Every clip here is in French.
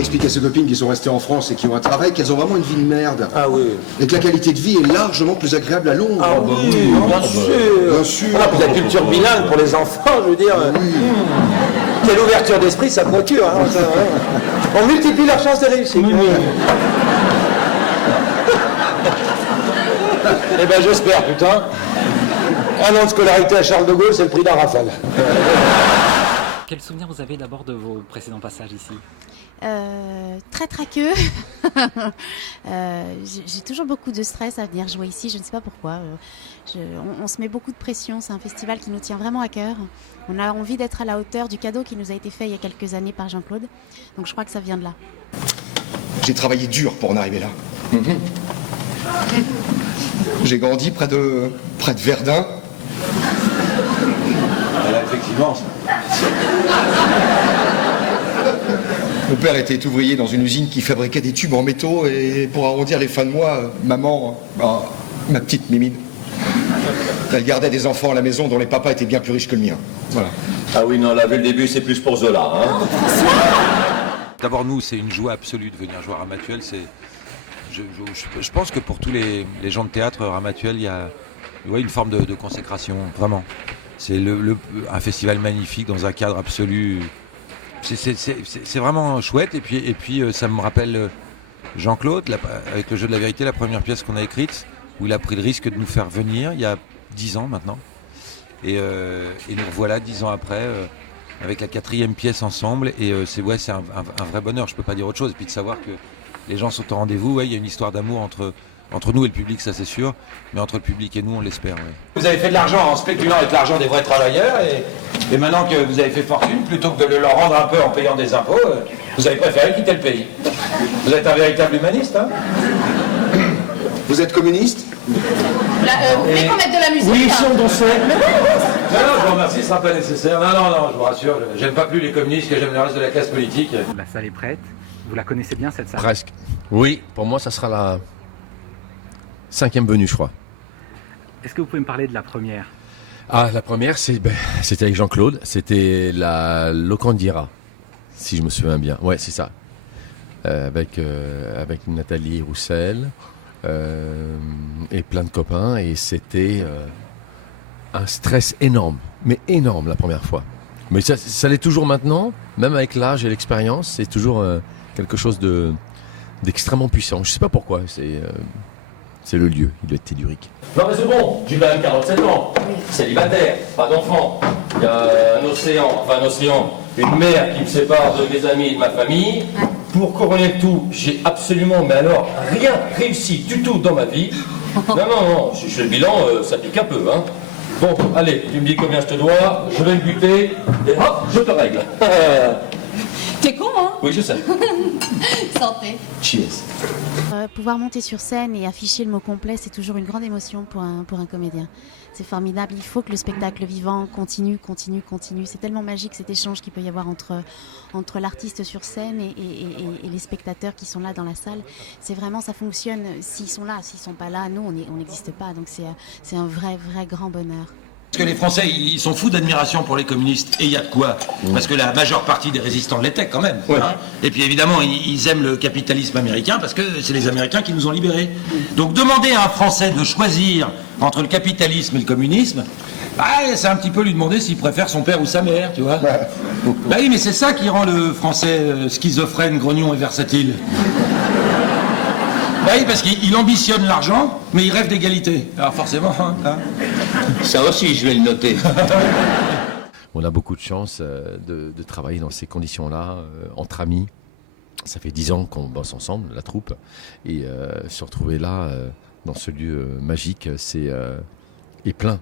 explique à ses copines qui sont restées en France et qui ont un travail qu'elles ont vraiment une vie de merde. Ah oui. Et que la qualité de vie est largement plus agréable à Londres. Ah oui, bien sûr. Bien sûr. Ah, puis la culture bilingue pour les enfants, je veux dire. Oui. Quelle ouverture d'esprit ça procure. Hein, ça, ouais. On multiplie leurs chances de réussir. Oui. Eh ben j'espère, putain. Un an de scolarité à Charles de Gaulle, c'est le prix d'un Rafale. Quel souvenir vous avez d'abord de vos précédents passages ici ? Très traqueux. J'ai toujours beaucoup de stress à venir jouer ici, je ne sais pas pourquoi. On se met beaucoup de pression, c'est un festival qui nous tient vraiment à cœur. On a envie d'être à la hauteur du cadeau qui nous a été fait il y a quelques années par Jean-Claude. Donc je crois que ça vient de là. J'ai travaillé dur pour en arriver là. J'ai grandi près de Verdun. Effectivement. Mon père était ouvrier dans une usine qui fabriquait des tubes en métaux et pour arrondir les fins de mois, maman, ma petite Mimine, elle gardait des enfants à la maison dont les papas étaient bien plus riches que le mien. Voilà. Ah oui, non, là, vu le début, c'est plus pour Zola. Hein. D'abord, nous, c'est une joie absolue de venir jouer à Ramatuelle. Je pense que pour tous les gens de théâtre, Ramatuelle, il y a une forme de consécration, vraiment. C'est un festival magnifique dans un cadre absolu. C'est vraiment chouette. Et puis ça me rappelle Jean-Claude, avec le jeu de la vérité, la première pièce qu'on a écrite, où il a pris le risque de nous faire venir il y a 10 ans maintenant. Et nous revoilà 10 ans après, avec la 4e pièce ensemble. Et c'est un vrai bonheur, je peux pas dire autre chose. Et puis de savoir que les gens sont au rendez-vous. Il y a une histoire d'amour entre nous et le public, ça c'est sûr. Mais entre le public et nous, on l'espère. Ouais. Vous avez fait de l'argent en spéculant avec l'argent des vrais travailleurs. Et maintenant que vous avez fait fortune, plutôt que de le leur rendre un peu en payant des impôts, vous avez préféré quitter le pays. Vous êtes un véritable humaniste, hein? Vous êtes communiste ? Vous voulez qu'on mette de la musique? Oui, si on dansait. Non, je vous remercie, ce sera pas nécessaire. Non, je vous rassure, j'aime pas plus les communistes que j'aime le reste de la classe politique. La salle est prête. Vous la connaissez bien, cette salle ? Presque. Oui, pour moi, ça sera la 5e venue, je crois. Est-ce que vous pouvez me parler de la première ? Ah, la première, c'était avec Jean-Claude. C'était la Locandira, si je me souviens bien. Ouais, c'est ça. Avec Nathalie Roussel et plein de copains. Et c'était un stress énorme. Mais énorme la première fois. Mais ça l'est toujours maintenant. Même avec l'âge et l'expérience, c'est toujours quelque chose d'extrêmement puissant. Je sais pas pourquoi. C'est le lieu, il est tellurique. Non mais c'est bon, j'ai quand même 47 ans, célibataire, pas d'enfant. Il y a un océan, une mer qui me sépare de mes amis et de ma famille. Pour couronner le tout, j'ai absolument, mais alors, rien réussi du tout dans ma vie. Non, je fais le bilan, ça pique un peu, hein. Bon, allez, tu me dis combien je te dois, je vais me buter, et hop, je te règle. T'es con, hein? Oui, je sais. Santé. Cheers. Pouvoir monter sur scène et afficher le mot complet, c'est toujours une grande émotion pour un comédien. C'est formidable, il faut que le spectacle vivant continue. C'est tellement magique cet échange qu'il peut y avoir entre l'artiste sur scène et les spectateurs qui sont là dans la salle. C'est vraiment, ça fonctionne s'ils sont là, s'ils sont pas là, nous on n'existe pas, donc c'est un vrai grand bonheur. Parce que les Français, ils sont fous d'admiration pour les communistes. Et il y a de quoi. Parce que la majeure partie des résistants l'étaient quand même. Ouais. Hein. Et puis évidemment, ils aiment le capitalisme américain parce que c'est les Américains qui nous ont libérés. Donc demander à un Français de choisir entre le capitalisme et le communisme, c'est un petit peu lui demander s'il préfère son père ou sa mère, tu vois. Bah oui, mais c'est ça qui rend le Français schizophrène, grognon et versatile. Bah oui, parce qu'il ambitionne l'argent, mais il rêve d'égalité. Alors forcément, hein. Ça aussi, je vais le noter. On a beaucoup de chance de travailler dans ces conditions-là, entre amis. Ça fait 10 ans qu'on bosse ensemble, la troupe. Et se retrouver là, dans ce lieu magique, et plein.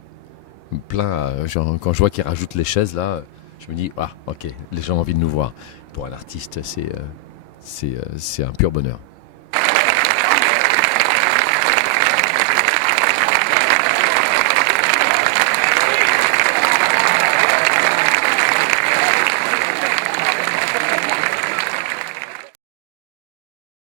Genre, quand je vois qu'ils rajoutent les chaises, là, je me dis, ok, les gens ont envie de nous voir. Pour un artiste, c'est un pur bonheur.